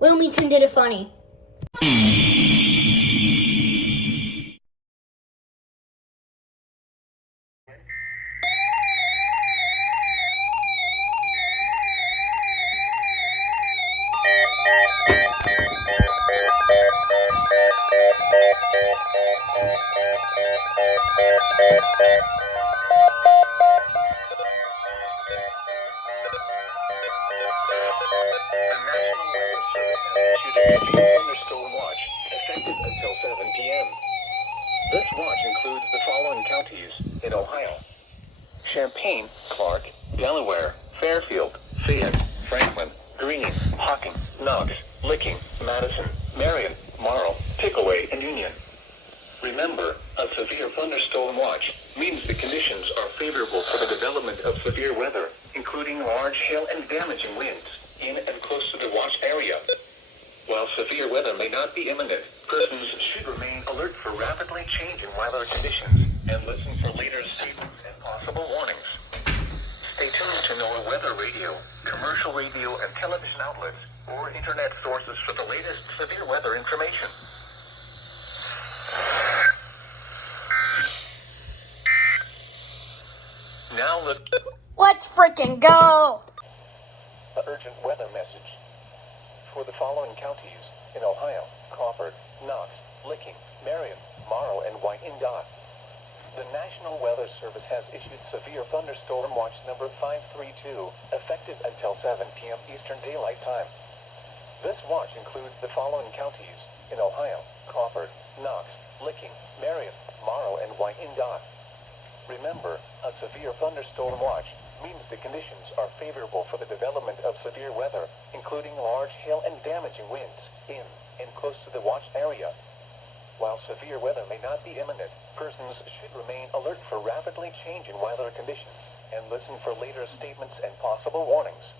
Wilmington did it funny. Thunderstorm watch, effective until 7 p.m. This watch includes the following counties in Ohio: Champaign, Clark, Delaware, Fairfield, Fayette, Franklin, Greene, Hocking, Knox, Licking, Madison, Marion, Marl, Pickaway, and Union. Remember, a severe thunderstorm watch means the conditions are favorable for the development of severe weather, including large hail and damaging winds in and close to the watch area. While severe weather may not be imminent, persons should remain alert for rapidly changing weather conditions and listen for later statements and possible warnings. Stay tuned to NOAA weather radio, commercial radio and television outlets, or internet sources for the latest severe weather information. Now Let's freaking go! the urgent weather message. For the following counties in Ohio: Crawford, Knox, Licking, Marion, Marl, and Wyandotte. The National Weather Service has issued severe thunderstorm watch number 532, effective until 7 p.m. Eastern Daylight Time. This watch includes the following counties in Ohio: Crawford, Knox, Licking, Marion, Marl, and Wyandotte. Remember, a severe thunderstorm watch means the conditions are favorable for the development of severe weather, including large hail and damaging winds in and close to the watch area. While severe weather may not be imminent, persons should remain alert for rapidly changing weather conditions and listen for later statements and possible warnings.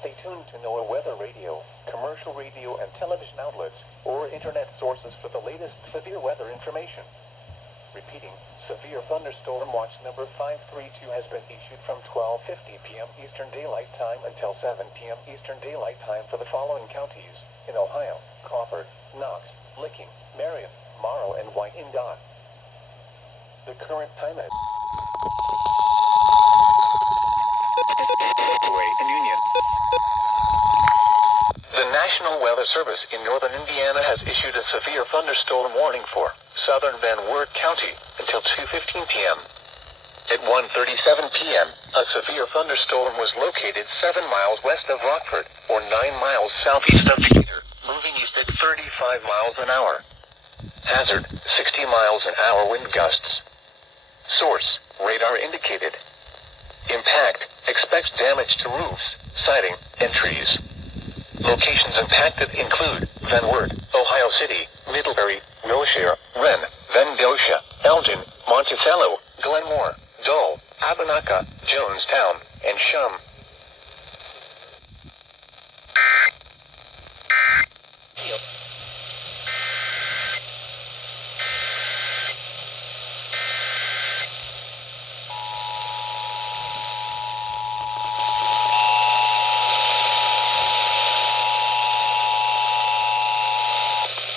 Stay tuned to NOAA weather radio, commercial radio and television outlets, or internet sources for the latest severe weather information. Repeating, severe thunderstorm watch number 532 has been issued from 12:50 p.m. Eastern Daylight Time until 7 p.m. Eastern Daylight Time for the following counties in Ohio: Crawford, Knox, Licking, Marion, Marl, and Wyandotte. The current time is and Union. The National Weather Service in northern Indiana has issued a severe thunderstorm warning for southern Van Wert County until 2:15 p.m. At 1:37 p.m., a severe thunderstorm was located 7 miles west of Rockford, or 9 miles southeast of Decatur, moving east at 35 miles an hour. Hazard, 60 miles an hour wind gusts. Source, radar indicated. Impact, expects damage to roofs, siding, and trees. Locations impacted include Van Wert, Ohio City, Middlebury, Wilshire, Wren, Vendosha, Elgin, Monticello, Glenmore, Dole, Abenaka, Jonestown, and Shum.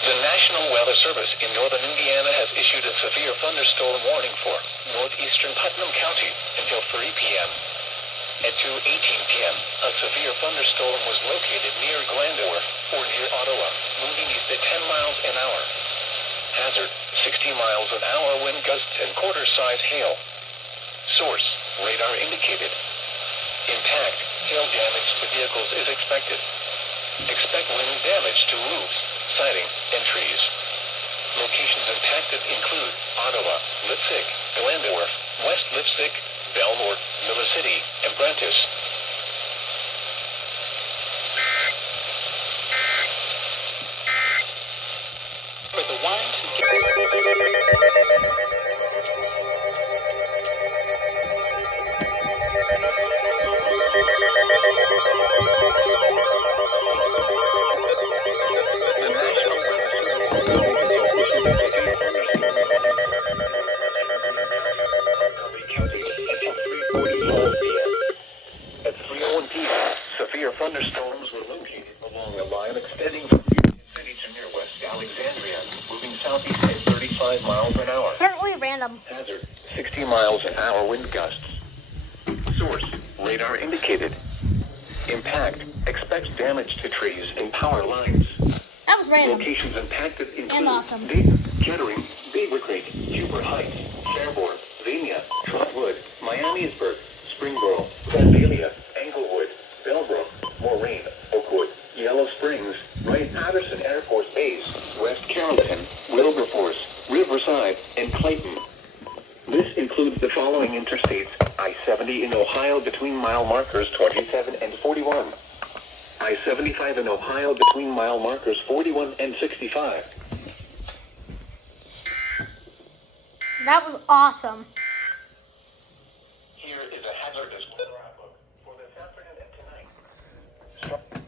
The National Weather Service in northern Indiana has issued a severe thunderstorm warning for northeastern Putnam County until 3 p.m. At 2:18 p.m., a severe thunderstorm was located near Glandorf, or near Ottawa, moving east at 10 miles an hour. Hazard, 60 miles an hour wind gusts and quarter-size hail. Source, radar indicated. Impact, hail damage to vehicles is expected. Expect wind damage to roofs, siding, and trees. Locations impacted include Ottawa, Leipzig, Glandorf, West Leipzig, Belmore, Miller City, and Brantis. For the ones who line extending from Union City to near West Alexandria, moving southeast at 35 miles an hour. Certainly random. Hazard, 60 miles an hour wind gusts. Source, radar indicated. Impact, expects damage to trees and power lines. That was random. Locations impacted include And awesome. Dayton, Kettering, Beaver Creek, Huber Heights, Fairborn, Xenia, Trotwood, Miamisburg, Springboro, Vandalia, Englewood, Bellbrook, Moraine, Oakwood, Yellow Springs, Wright-Patterson Air Force Base, West Carrollton, Wilberforce, Riverside, and Clayton. This includes the following interstates: I-70 in Ohio between mile markers 27 and 41. I-75 in Ohio between mile markers 41 and 65. That was awesome. Here is a hazardous weather outlook for this afternoon and tonight.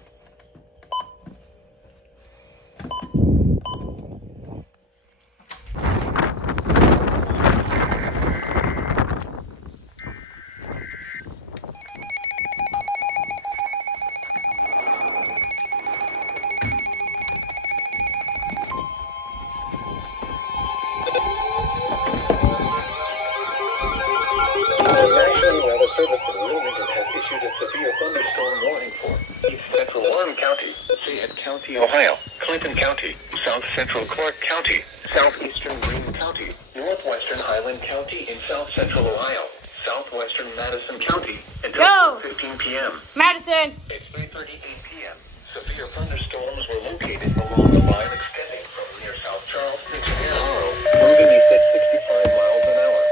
The National Weather Service in Wilmington has issued a severe thunderstorm warning for East Central Warren County, Fayette County, Ohio, Clinton County, South Central Clark County, Southeastern Greene County, Northwestern Highland County in South Central Ohio, Southwestern Madison County until Go! 4:15 p.m. Madison. At 3:38 p.m., severe thunderstorms were located along the line extending from near South Charleston to near Morrow, moving east at 65 miles an hour.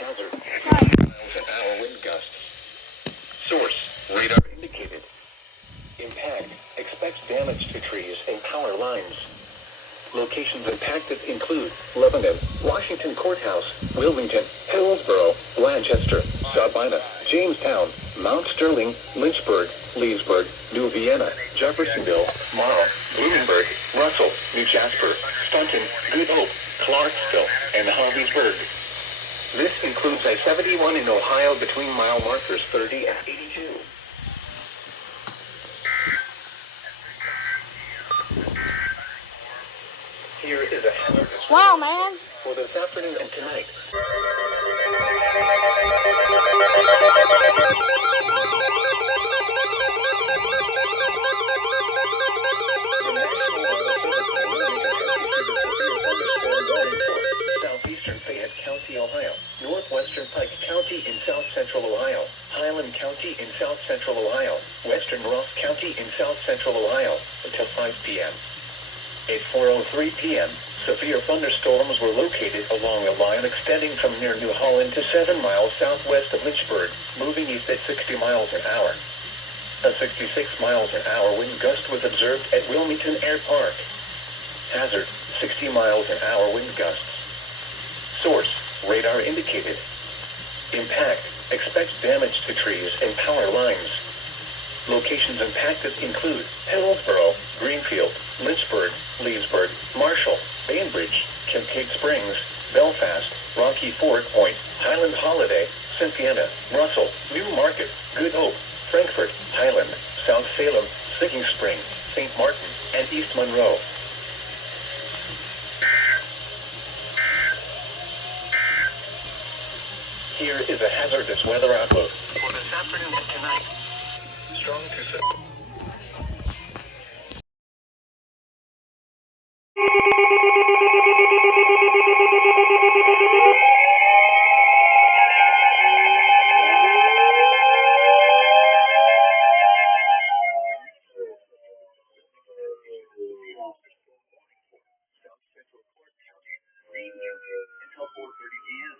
Hazard, 50 miles an hour wind gusts. Source, radar indicated. Impact, expects damage to trees and power lines. Locations impacted include Lebanon, Washington Courthouse, Wilmington, Hillsborough, Blanchester, Sabina, Jamestown, Mount Sterling, Lynchburg, Leesburg, New Vienna, Jeffersonville, Morrow, Bloomingburg, Russell, New Jasper, Staunton, Good Hope, Clarksville, and Harveysburg. This includes I-71 in Ohio between mile markers 30 and 82. Here is a hazardous Wow, man. for this afternoon and tonight. Southeastern Fayette County, Ohio, Northwestern Pike County in South Central Ohio, Highland County in South Central Ohio, Western Ross County in South Central Ohio until 5 p.m. At 4:03 p.m., severe thunderstorms were located along a line extending from near New Holland to 7 miles southwest of Lynchburg, moving east at 60 miles an hour. A 66 miles an hour wind gust was observed at Wilmington Air Park. Hazard, 60 miles an hour wind gusts. Source, radar indicated. Impact, expects damage to trees and power lines. Locations impacted include Hillsborough, Greenfield, Lynchburg, Leesburg, Marshall, Bainbridge, Kincaid Springs, Belfast, Rocky Ford Point, Highland Holiday, Cynthiana, Russell, New Market, Good Hope, Frankfort, Highland, South Salem, Sinking Spring, St. Martin, and East Monroe. Here is a hazardous weather outlook for this afternoon and tonight. Strong to until 4:30 p.m.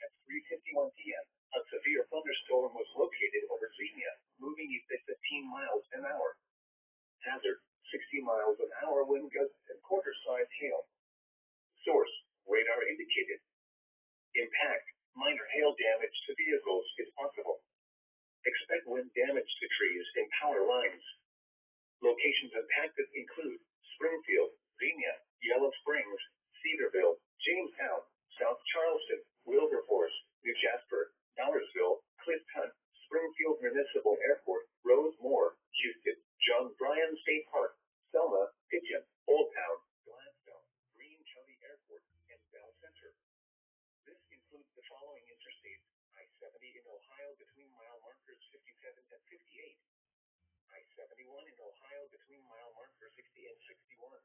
At 3:51 p.m., a severe thunderstorm was located over Xenia, moving east at 15 miles an hour. Hazard, 60 miles an hour wind gusts and quarter-size hail. Source, radar indicated. Impact, minor hail damage to vehicles is possible. Expect wind damage to trees and power lines. Locations impacted include Springfield, Xenia, Yellow Springs, Cedarville, Jamestown, South Charleston, Wilberforce, New Jasper, Dollarsville, Clifton, Springfield Municipal Airport, Rosemore, Houston, John Bryan State Park, Selma, Pigeon, Old Town, Gladstone, Greene County Airport, and Bell Center. This includes the following interstates: I-70 in Ohio between mile markers 57 and 58. I-71 in Ohio between mile markers 60 and 61.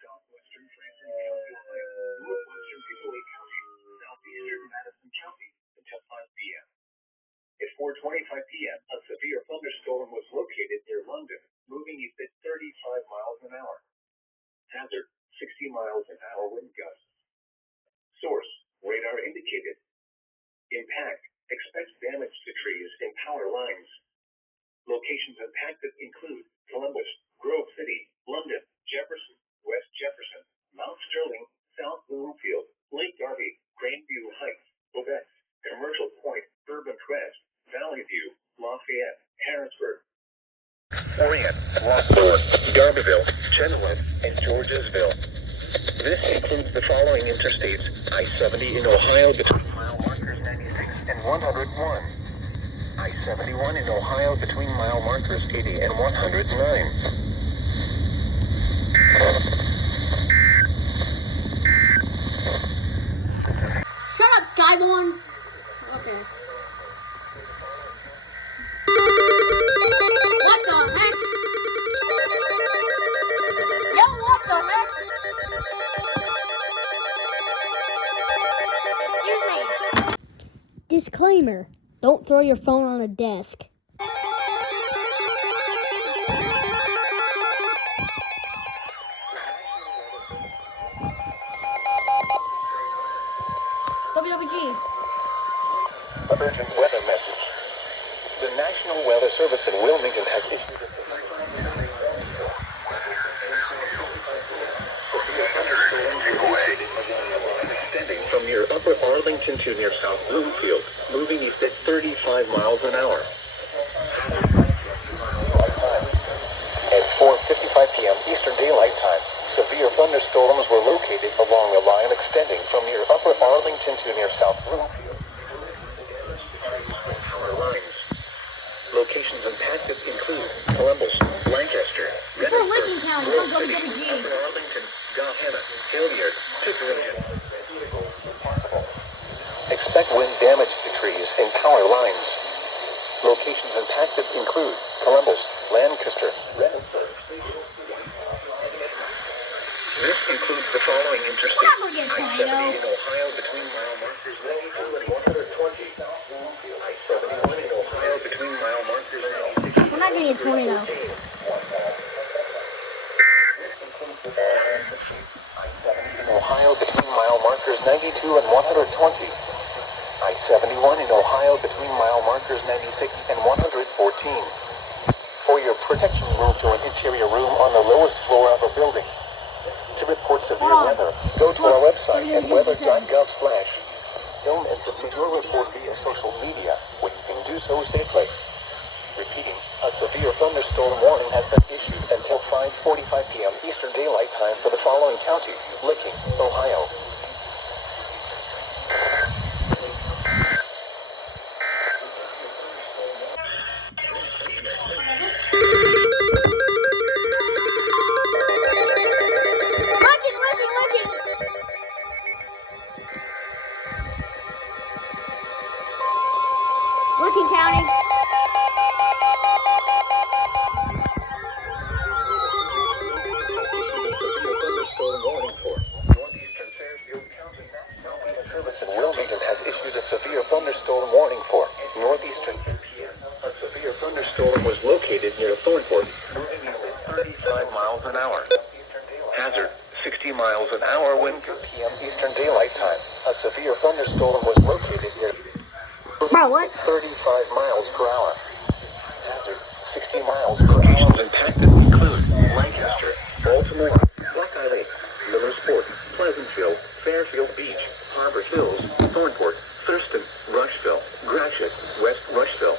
Southwestern Franklin County, Ohio, northwestern Nicole County, southeastern Madison County, until 5 p.m. At 4:25 p.m., a severe thunderstorm was located near London, moving east at 35 miles an hour. Hazard, 60 miles an hour wind gusts. Source, radar indicated. Impact, expect damage to trees and power lines. Locations impacted include Columbus, Grove City, London, Jefferson, West Jefferson, Mount Sterling, South Bloomfield, Lake Darby, Grandview Heights, Quebec, Commercial Point, Urban Crest, Valley View, Lafayette, Harrisburg, Orient, Lockport, Darbyville, Chenoweth, and Georgesville. This includes the following interstates: I-70 in Ohio between mile markers 96 and 101. I-71 in Ohio between mile markers 80 and 109. Shut up, Skyborn. Okay. What the heck? Yo, what the heck? Excuse me. Disclaimer. Don't throw your phone on a desk. WWG. Urgent weather message. The National Weather Service in Wilmington has issued a extending from near Upper Arlington to near South Bloomfield, moving east at 35 miles an hour. At 4:55 p.m. Eastern Daylight Time, severe thunderstorms were located along a line extending from near Upper Arlington to near South Bloomfield. Locations impacted include Columbus, Lancaster, It's for Lincoln County. It's on WWG. Upper Arlington, Gahanna, Hilliard, Pickering. Expect wind damage to trees and power lines. Locations impacted include Columbus, Lancaster, Rennisburg. This includes the following interstates: We're not gonna get a tornado. I-70 in Ohio between mile markers 92 and 120. I-71 in Ohio between mile markers 96. We're not getting a tornado. I-70 in Ohio between mile markers 92 and 120. I-71 in Ohio between mile markers 96 and 114. For your protection, move to an interior room on the lowest floor of a building. To report severe weather, go to our website at weather.gov/. Film and submit your report via social media, where you can do so safely. Repeating, a severe thunderstorm warning has been issued until 5:45 p.m. Eastern Daylight Time for the following counties: Licking, Ohio. Lincoln County. Thunderstorm warning for northeastern Fairfield County. National Service in Wilmington has issued a severe thunderstorm warning for northeastern. A severe thunderstorm was located near Thornport, moving at 35 miles an hour. Hazard, 60 miles an hour wind 2 p.m. Eastern Daylight Time. A severe thunderstorm was located near Bro, what? 35 miles per hour. Hazard, 60 miles per hour. Locations impacted include Lancaster, Baltimore, Buckeye Lake, Millersport, Pleasantville, Fairfield Beach, Harbor Hills, Thornport, Thurston, Rushville, Gratiot, West Rushville,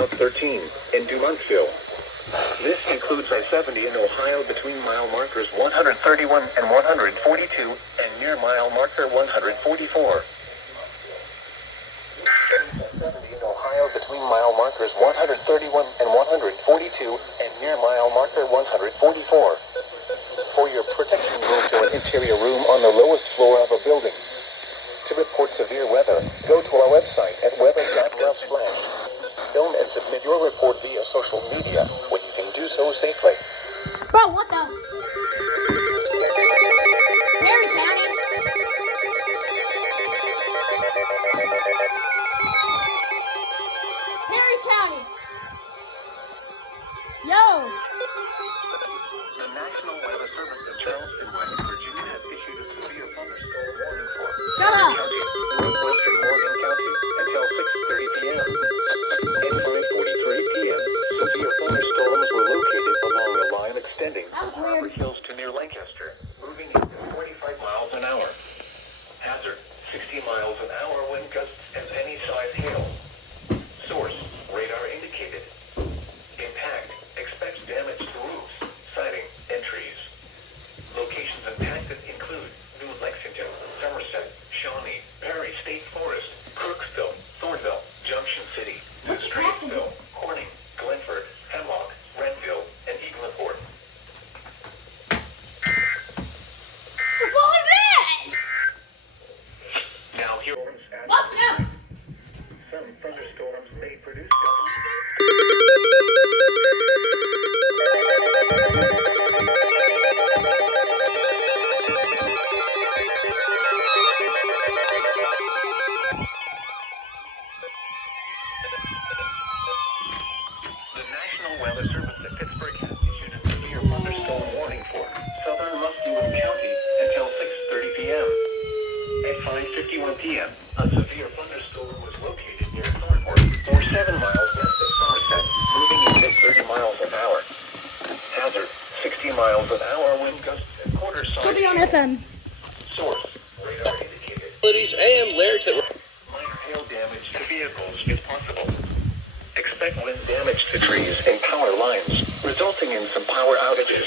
cloud 13 in Dumontville. This includes I-70 in Ohio between mile markers 131 and 142 and near mile marker 144. I-70 in Ohio between mile markers 131 and 142 and near mile marker 144. For your protection, move to an interior room on the lowest floor of a building. To report severe weather, go to our website at weather.gov/. Film and submit your report via social media when you can do so safely. Bro, what the? Perry County? Perry County! Yo! The National Weather Service in Charleston, West Virginia has issued a severe thunderstorm warning for Shut up! County, northwestern Morgan County until 6:30 p.m. At 5:43 p.m., severe thunderstorms were located along a line extending That was from Harper weird. Hills to near Lancaster, moving at 45 miles an hour. Hazard, 60 miles an hour wind gusts and penny-sized hail. Source, radar indicated. Impact, expect damage to roofs, siding, and trees. Locations impacted include New Lexington, Somerset, Shawnee, Perry State Forest, Crooksville, Thornville, Junction City, New What just happened? Streetsville, Corning, Glenford, Hemlock, Renville, and Eagleford. What was that? Now here Bust it up! some thunderstorms may produce gusts. The National Weather Service at Pittsburgh has issued a severe thunderstorm warning for southern Muskegon County until 6:30 p.m. At 5:51 p.m., a severe thunderstorm was located near Thornport, or 7 miles west of Somerset, moving at 30 miles an hour. Hazard, 60 miles an hour wind gusts and quarter-size Put me on hail. FM. Source, radar indicated. And lyrics that Minor hail damage to vehicles is possible. Expect wind damage to trees and power lines, resulting in some power outages.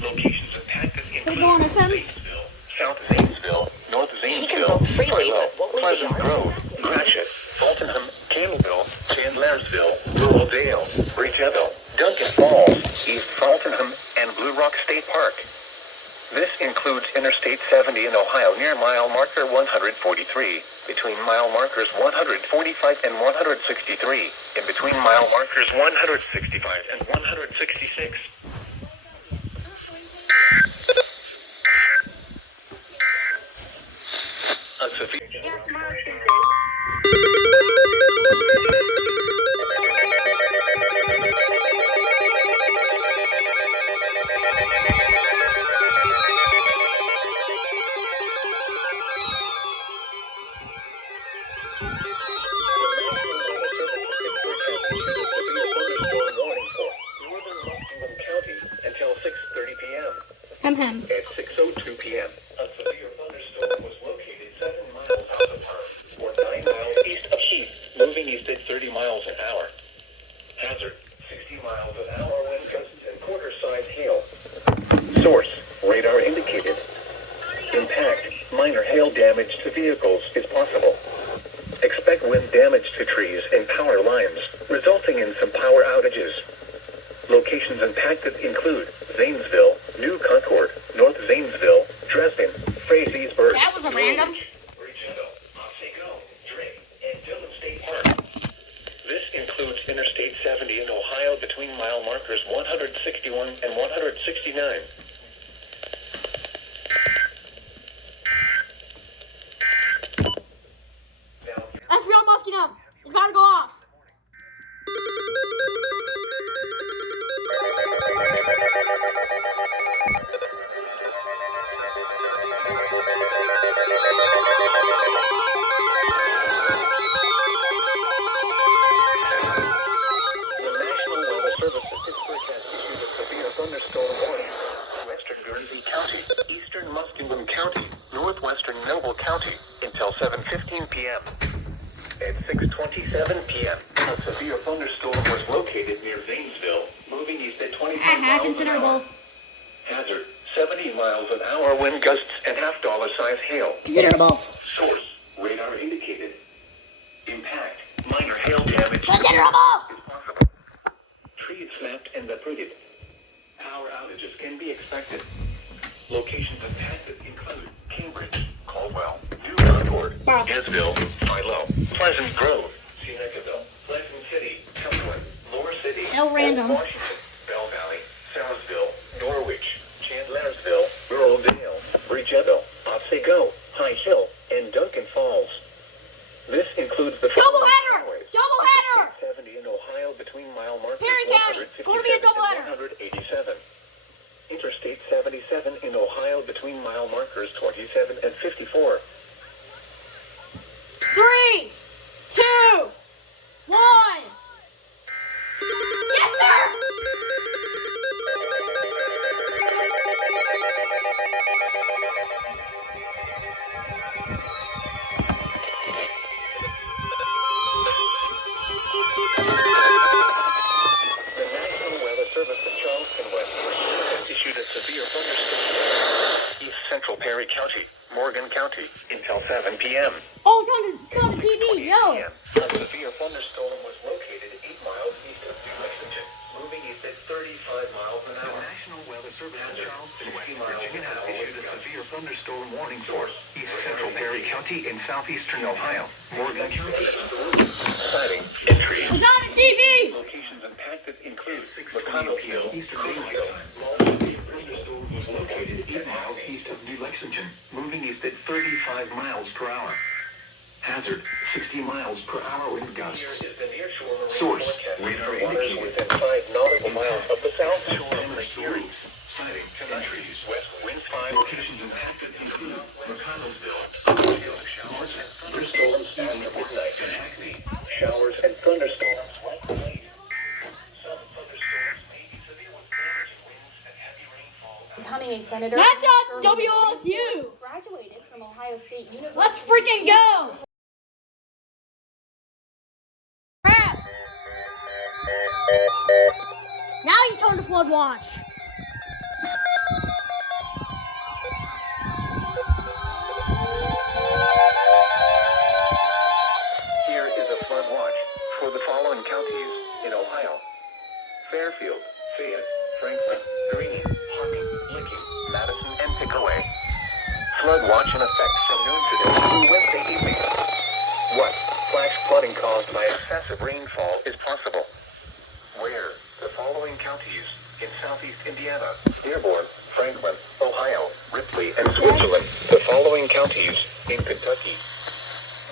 Locations impacted Can we include go on FM? Zanesville, South Zanesville, North can Zanesville, vote freely, Harlow, but won't leave the Pleasant yard. Grove, Gratiot, Fultonham, Campbellville, Chandlersville, Rural Bridgeville, Duncan Falls, East Fultonham, and Blue Rock State Park. This includes Interstate 70 in Ohio near mile marker 143, between mile markers 145 and 163, and between mile markers 165 and 166. A severe Hem. At 6:02 p.m., a severe thunderstorm was located 7 miles out of town, or 9 miles east of Heath, moving east at 30 miles an hour. Hazard, 60 miles an hour wind gusts and quarter-size hail. Source, radar indicated. Impact, minor hail damage to vehicles is possible. Expect wind damage to trees and power lines, resulting in some power outages. Locations impacted include Zanesville, New Concord, North Zanesville, Dresden, Frazeysburg. That was a random. Bridgeville, Otsego, Drake, and Dillon State Park. This includes Interstate 70 in Ohio between mile markers 161 and 169. SVA Muskegon. It's about to go off. The National Weather Service at Pittsburgh has issued a severe thunderstorm warning. thunderstorm was located near Zanesville, moving east at 25 miles an hour. Considerable. Hazard, 70 miles an hour wind gusts and half-dollar size hail. Considerable. Source, radar indicated. Impact, minor hail damage. Considerable. Is possible. Trees snapped and uprooted. Power outages can be expected. Locations impacted include Cambridge, Caldwell, New Concord, Yazville, Philo, Pleasant Grove, Senecaville, Pleasant City, Cumberland, Lower City, No random. Washington, Bell Valley, Sarasville, Norwich, Chandlersville, Rural Dale, Bridgetto, Otsego, High Hill, and Duncan Falls. This includes the Doubleheader! Doubleheader! 70 in Ohio between mile markers Perry County! Going to be a doubleheader! 187. Interstate 77 in Ohio between mile markers 27 and 54. 3, 2, 1. Yes, sir! The National Weather Service in Charleston, West Virginia, has issued a severe thunderstorm. East Central Perry County, Morgan County, until 7 p.m. Oh, it's on the TV, yo! A severe thunderstorm was located 8 miles east of New Lexington, moving east at 35 miles an hour. The National Weather Service in Charleston, West Virginia, has issued a severe thunderstorm warning for East Central Perry County in southeastern Ohio, Morgan County. Sighting, entry. It's on the TV! Locations impacted include McConnellsville, east of Greenville. Thunderstorm was located 8 miles east of New Lexington, moving east at 35 miles per hour. Hazard, 60 miles per hour wind gusts. Source, radar indicated within 5 nautical miles of the south shore of Lake Erie. Sighting, entries, west wind 5. Locations impacted include McConnellsville, thunderstorms after midnight in Hackney. Showers and thunderstorms likely. Some thunderstorms may be severe with damaging winds and heavy rainfall. Becoming a senator. That's on WLSU! Graduated from Ohio State University. Let's freaking go! Crap! Now you turn to flood watch. Here is a flood watch for the following counties in Ohio: Fairfield, Fayette, Franklin, Greene, Hocking, Licking, Madison, and Pickaway. Flood watch in effect from noon today through Wednesday evening. What flash flooding caused by excessive rainfall is possible? Where the following counties in southeast Indiana: Dearborn, Franklin, Ohio, Ripley, and Switzerland. The following counties in Kentucky: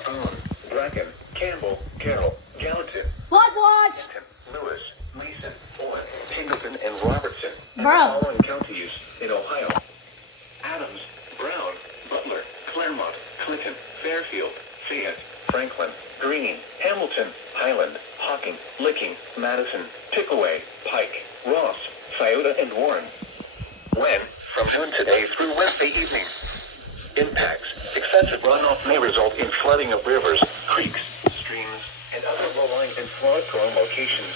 Boone, Bracken, Campbell, Carroll, Gallatin, Flood watch! Lewis, Mason, Owen, Pendleton, and Robertson. And Bro. the following counties in Ohio: Adams, Brown, Butler, Claremont, Clinton, Fairfield, Fayette, Franklin, Greene, Hamilton, Highland, Hocking, Licking, Madison, Pickaway, Pike, Ross, Scioto, and Warren. When? From noon today through Wednesday evening. Impacts. Excessive runoff may result in flooding of rivers, creeks, streams, and other low-lying and flood-prone locations.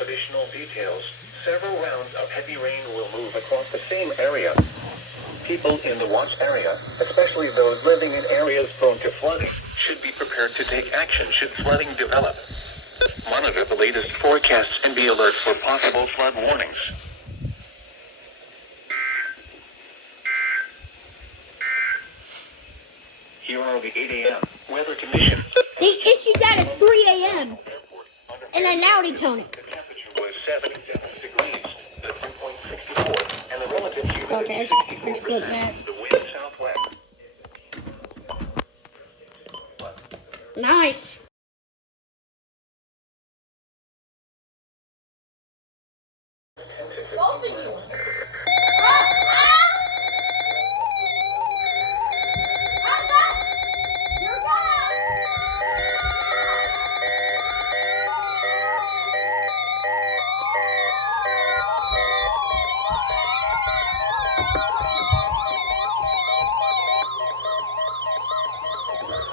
Additional details. Several rounds of heavy rain will move across the same area. People in the watch area, especially those living in areas prone to flooding, should be prepared to take action should flooding develop. Monitor the latest forecasts and be alert for possible flood warnings. Here are the 8 a.m. weather conditions. They issued that at 3 a.m. and then now they tone it. The temperature was 77 degrees, the dew point 64, and the relative humidity Okay, I split 64%. that. The wind southwest. Nice. Both of you.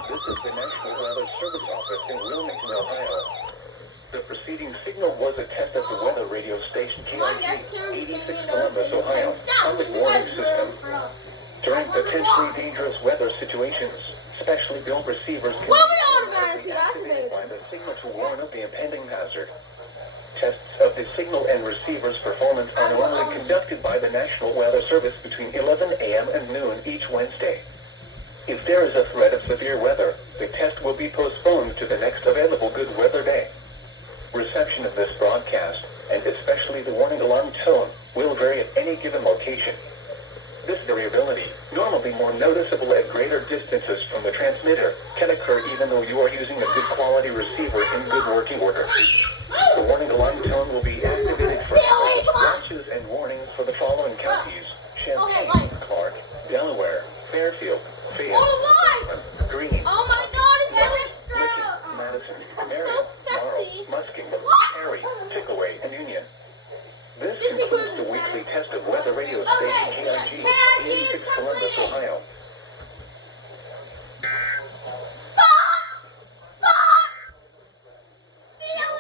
This is the National Weather Service Office in Wilmington, Ohio. The proceedings reading signal was a test of the weather radio station KIG 86 Columbus, Ohio, public warning system. During potentially dangerous weather situations, specially built receivers can be automatically activated by the signal to warn of the impending hazard. Tests of the signal and receiver's performance are normally conducted by the National Weather Service between 11 a.m. and noon each Wednesday. If there is a threat of severe weather, the test will be postponed to the next available good weather day. Reception of this broadcast, and especially the warning alarm tone, will vary at any given location. This variability, normally more noticeable at greater distances from the transmitter, can occur even though you are using a good quality receiver in good working order. The warning alarm tone will be activated for watches and warnings for the following counties: Champaign, Clark, Delaware, Fairfield, Fayette, Franklin, Greene, Oh my god, it's so extra! Licking, Madison, Marion, so sexy! Morrow, Muskingum, Perry, Pickaway, and Union. This This concludes the concludes the weekly test. test of weather radio station KIG 86 Columbus, Ohio.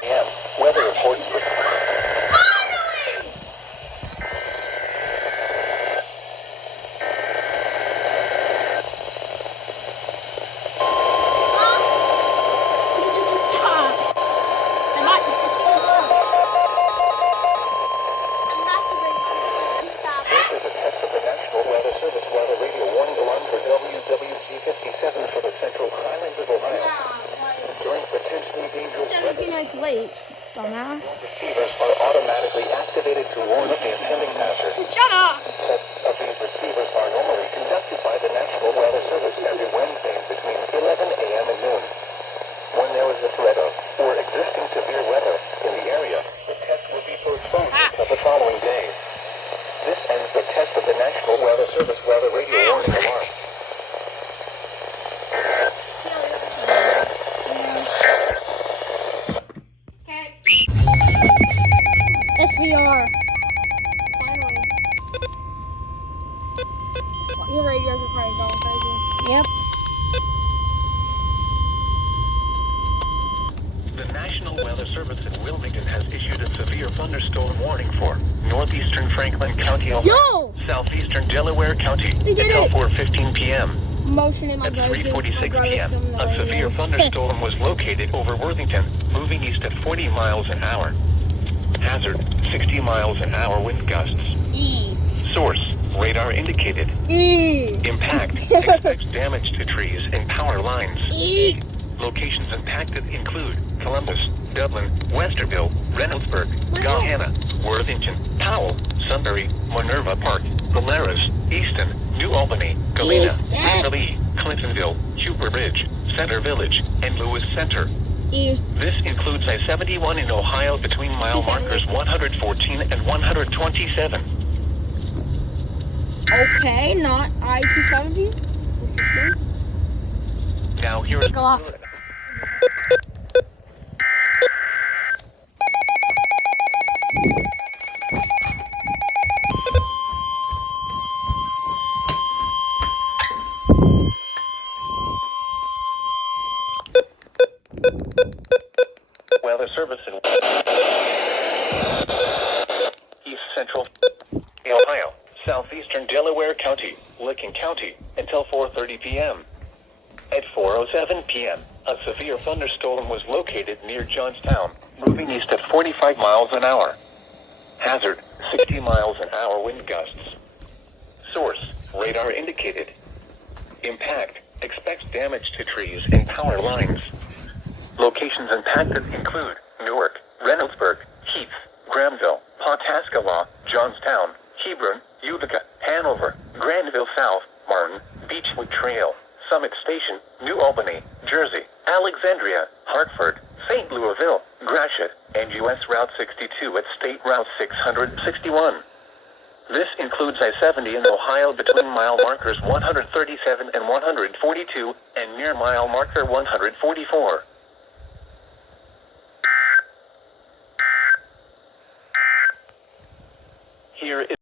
And weather reports for Stop. I might. This is a test of the National Weather Service weather radio warning alarm for WWG57 for the Central Highlands of Ohio. During potentially dangerous weather, 17 minutes late, dumbass. receivers are automatically activated to warn of the impending hazard. Shut up. Tests of these receivers are normally conducted by the National Weather Service every Wednesday between 11 a.m. and noon. When there is a threat of or existing severe weather in the area, the test will be postponed until the following day. This ends the test of the National Weather Service weather radio warning alarm. SVR. Finally. Your radios are probably going crazy. Yep. The National Weather Service in Wilmington has issued a severe thunderstorm warning for northeastern Franklin County, Ohio, southeastern Delaware County, They did until it. 4:15 p.m. Motion in my At brother's 3:46 p.m., a severe thunderstorm was located over Worthington, moving east at 40 miles an hour. Hazard, 60 miles an hour wind gusts. Source, radar indicated. Impact, expects damage to trees and power lines. Locations impacted include Columbus, Dublin, Westerville, Reynoldsburg, Gahanna, Worthington, Powell, Sunbury, Minerva Park, Polaris, Easton, New Albany, Galena, Mandalee, Clintonville, Huber Ridge, Center Village, and Lewis Center. This includes I-71 in Ohio between mile markers 114 and 127. Okay, not I-270. Interesting. Now here is Go off. Weather Service in East Central Ohio, southeastern Delaware County, Licking County, until 4:30 p.m. At 4:07 p.m., a severe thunderstorm was located near Johnstown, moving east at 45 miles an hour. Hazard, 60 miles an hour wind gusts. Source, radar indicated. Impact, expects damage to trees and power lines. Locations impacted include Newark, Reynoldsburg, Heath, Grahamville, Pawhuska, Johnstown, Hebron, Utica, Hanover, Granville South, Martin, Beechwood Trail, Summit Station, New Albany, Jersey, Alexandria, Hartford, St. Louisville, Gratiot, and U.S. Route 62 at State Route 661. This includes I-70 in Ohio between mile markers 137 and 142, and near mile marker 144. Here is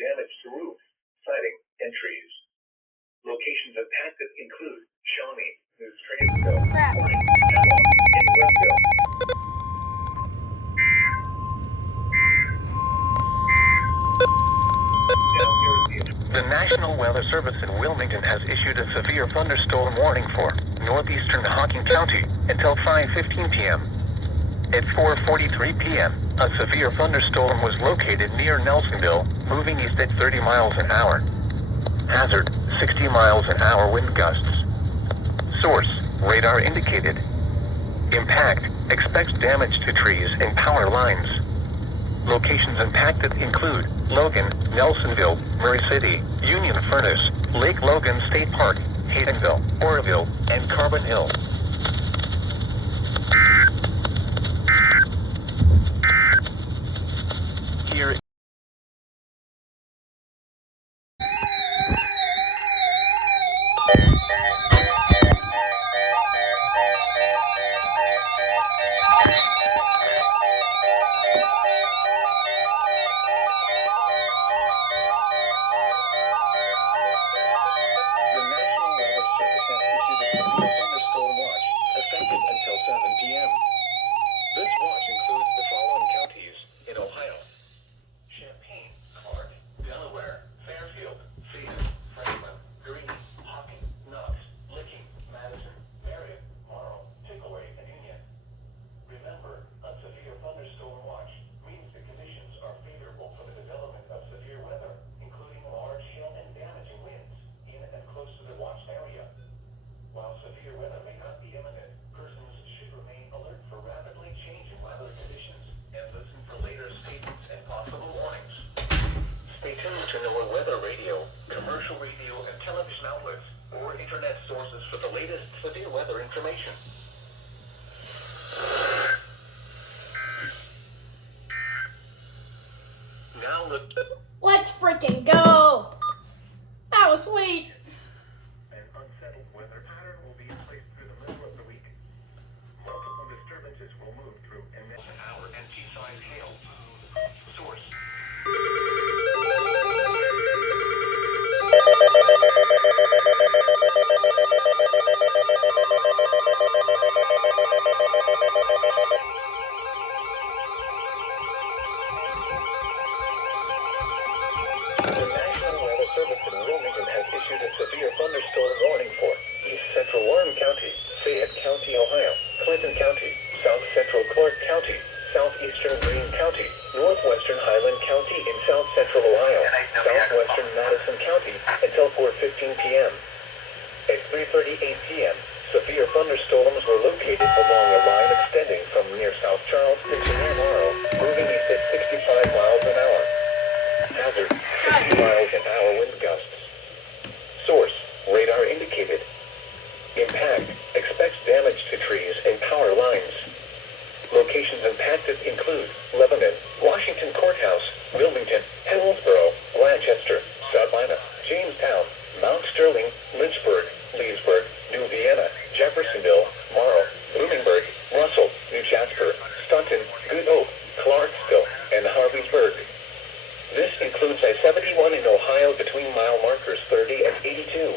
damage to roofs, siding, and trees. Locations impacted include Shawnee, New Straitsville, Crap. Corning, Hemlock, and Westville. The National Weather Service in Wilmington has issued a severe thunderstorm warning for northeastern Hocking County until 5:15 p.m. At 4:43 p.m., a severe thunderstorm was located near Nelsonville, moving east at 30 miles an hour. Hazard, 60 miles an hour wind gusts. Source, radar indicated. Impact, expects damage to trees and power lines. Locations impacted include Logan, Nelsonville, Murray City, Union Furnace, Lake Logan State Park, Haydenville, Oroville, and Carbon Hill. Here The National Weather Service has issued a severe thunderstorm watch, effective until 7 p.m. This watch includes the following counties in Ohio: Champaign, Clark, Delaware, Fairfield, Fayette, Franklin, Greene, Hocking, Knox, Licking, Madison, Marion, Morrow, Pickaway, and Union. Remember, a severe thunderstorm watch means the conditions are favorable for the development of severe weather, including large hail and damaging winds in and close to the watched area. While severe weather may not be imminent, persons should remain alert for rapidly changing weather conditions and listen for later statements and possible warnings. Stay tuned to our weather radio, commercial radio and television outlets, or internet sources for the latest severe weather information. Now Let's freaking go. That was sweet. An unsettled weather pattern will be in place through the middle of the week. Multiple disturbances will move through an hour and T-size hail. Source. The National Weather Service in Wilmington has issued a severe thunderstorm warning for East Central Warren County, Fayette County, Ohio, Clinton County, South Central Clark County, Southeastern Greene County, Northwestern Highland County in South Central Ohio, Southwestern Madison County until 4:15 p.m. At 3:38 p.m., severe thunderstorms were located along a line extending from near South Charleston to near Morrow, moving east at 65 miles an hour. Hazard, 60 miles an hour wind gusts. Source, radar indicated. Impact, expects damage to trees and power lines. Locations impacted include Lebanon, Washington Courthouse, Wilmington, Hillsborough, Lancaster, Salina, Jamestown, Mount Sterling, Lynchburg, Leesburg, New Vienna, Jeffersonville, Morrow, Bloomingburg, Russell, New Jasper, Staunton, Good Hope, Clarksville, and Harveysburg. This includes I-71 in Ohio between mile markers 30 and 82.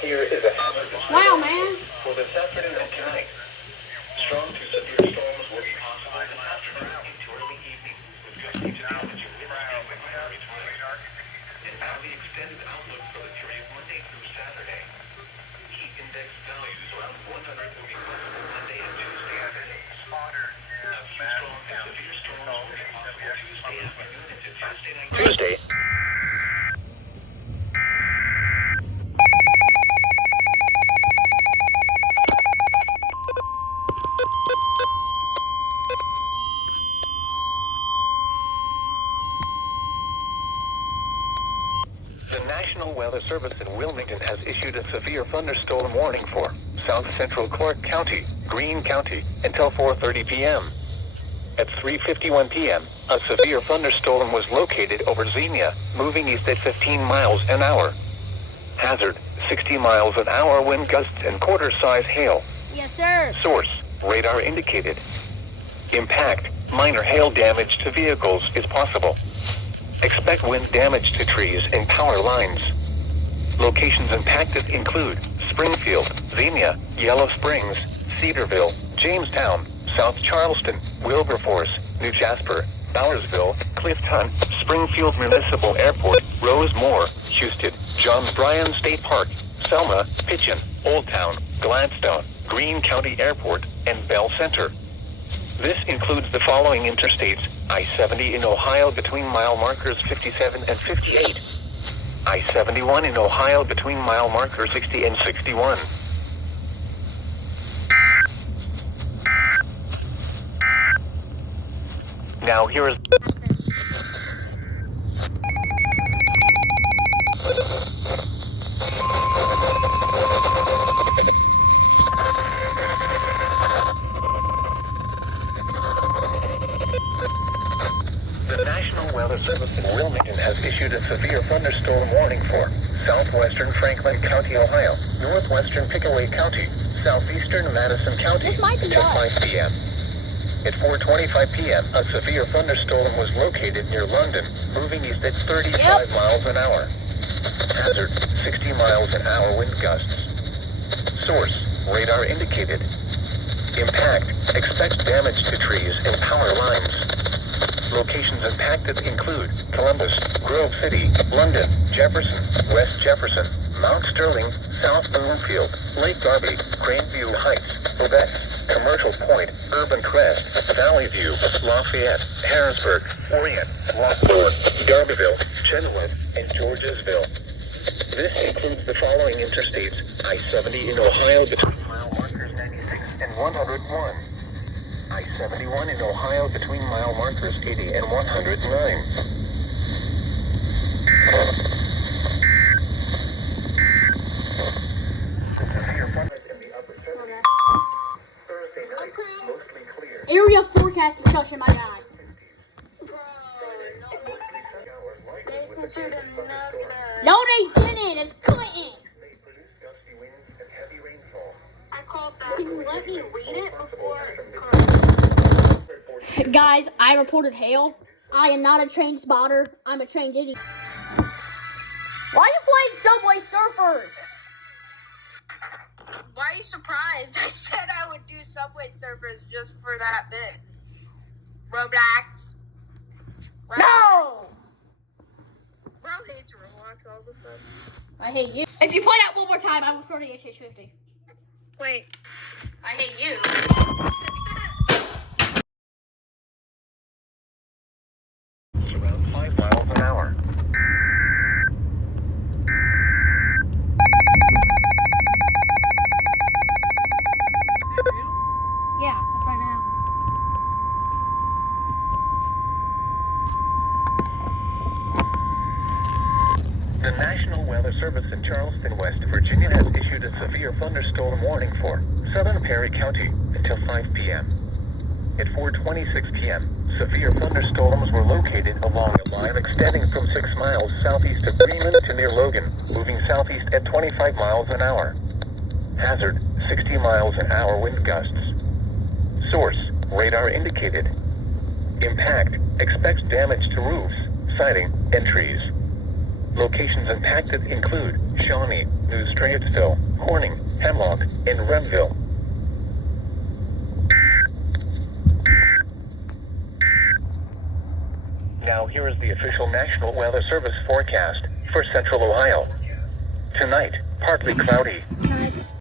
Here is a hazardous Wow, man. for this afternoon and tonight. Strong to severe storms will be possible this afternoon into early evening, with gusty to damaging winds being very high. And now the extended outlook for the period Monday through Saturday. Heat index values around 100 will be possible Monday and Tuesday afternoons. A few strong to severe storms will be possible Tuesday afternoon into Tuesday night. Tuesday. The National Weather Service in Wilmington has issued a severe thunderstorm warning for South Central Clark County, Greene County, until 4:30 p.m. At 3:51 p.m., a severe thunderstorm was located over Xenia, moving east at 15 miles an hour. Hazard, 60 miles an hour wind gusts and quarter-size hail. Yes, sir. Source, radar indicated. impact, minor hail damage to vehicles is possible. Expect wind damage to trees and power lines. Locations impacted include Springfield, Xenia, Yellow Springs, Cedarville, Jamestown, South Charleston, Wilberforce, New Jasper, Bowersville, Clifton, Springfield Municipal Airport, Rosemore, Houston, John Bryan State Park, Selma, Pitchen, Old Town, Gladstone, Greene County Airport, and Bell Center. This includes the following interstates: I-70 in Ohio between mile markers 57 and 58. I-71 in Ohio between mile markers 60 and 61. Now here is... The National Weather Service in Wilmington has issued a severe thunderstorm warning for southwestern Franklin County, Ohio, northwestern Pickaway County, southeastern Madison County This might be until us. 5 p.m. At 4:25 p.m., a severe thunderstorm was located near London, moving east at 35 miles an hour. Hazard, 60 miles an hour wind gusts. Source, radar indicated. Impact, expect damage to trees and power lines. Locations impacted include Columbus, Grove City, London, Jefferson, West Jefferson, Mount Sterling, South Bloomfield, Lake Darby, Grandview Heights, Odette, Commercial Point, Urban Crest, Valley View, Lafayette, Harrisburg, Orient, Lockport, Darbyville, Chenoweth, and Georgesville. This includes the following interstates: I-70 in Ohio between mile markers 96 and 101. I-71 in Ohio between mile markers 80 and 109. Thursday night, mostly clear. Area forecast discussion, my guy. No, they didn't. It's Clinton. May produce gusty winds and heavy rainfall. I called that. Can you let me read it before? Guys, I reported hail. I am not a trained spotter. I'm a trained idiot. Why are you playing Subway Surfers? Why are you surprised? I said I would do Subway Surfers just for that bit. Roblox. No! Bro hates Roblox all of a sudden. I hate you. If you play that one more time, I will start at HH50. Wait. I hate you. Around 5 miles an hour. Yeah, that's right now. The National Weather Service in Charleston, West Virginia has issued a severe thunderstorm warning for southern Perry County until 5 p.m. At 4:26 p.m., severe thunderstorms were located along a line extending from 6 miles southeast of Greenland to near Logan, moving southeast at 25 miles an hour. Hazard, 60 miles an hour wind gusts. Source, radar indicated. Impact, expect damage to roofs, siding, and trees. Locations impacted include Shawnee, New Straitsville, Corning, Hemlock, and Remville. Now here is the official National Weather Service forecast for Central Ohio. Tonight, partly cloudy. Nice.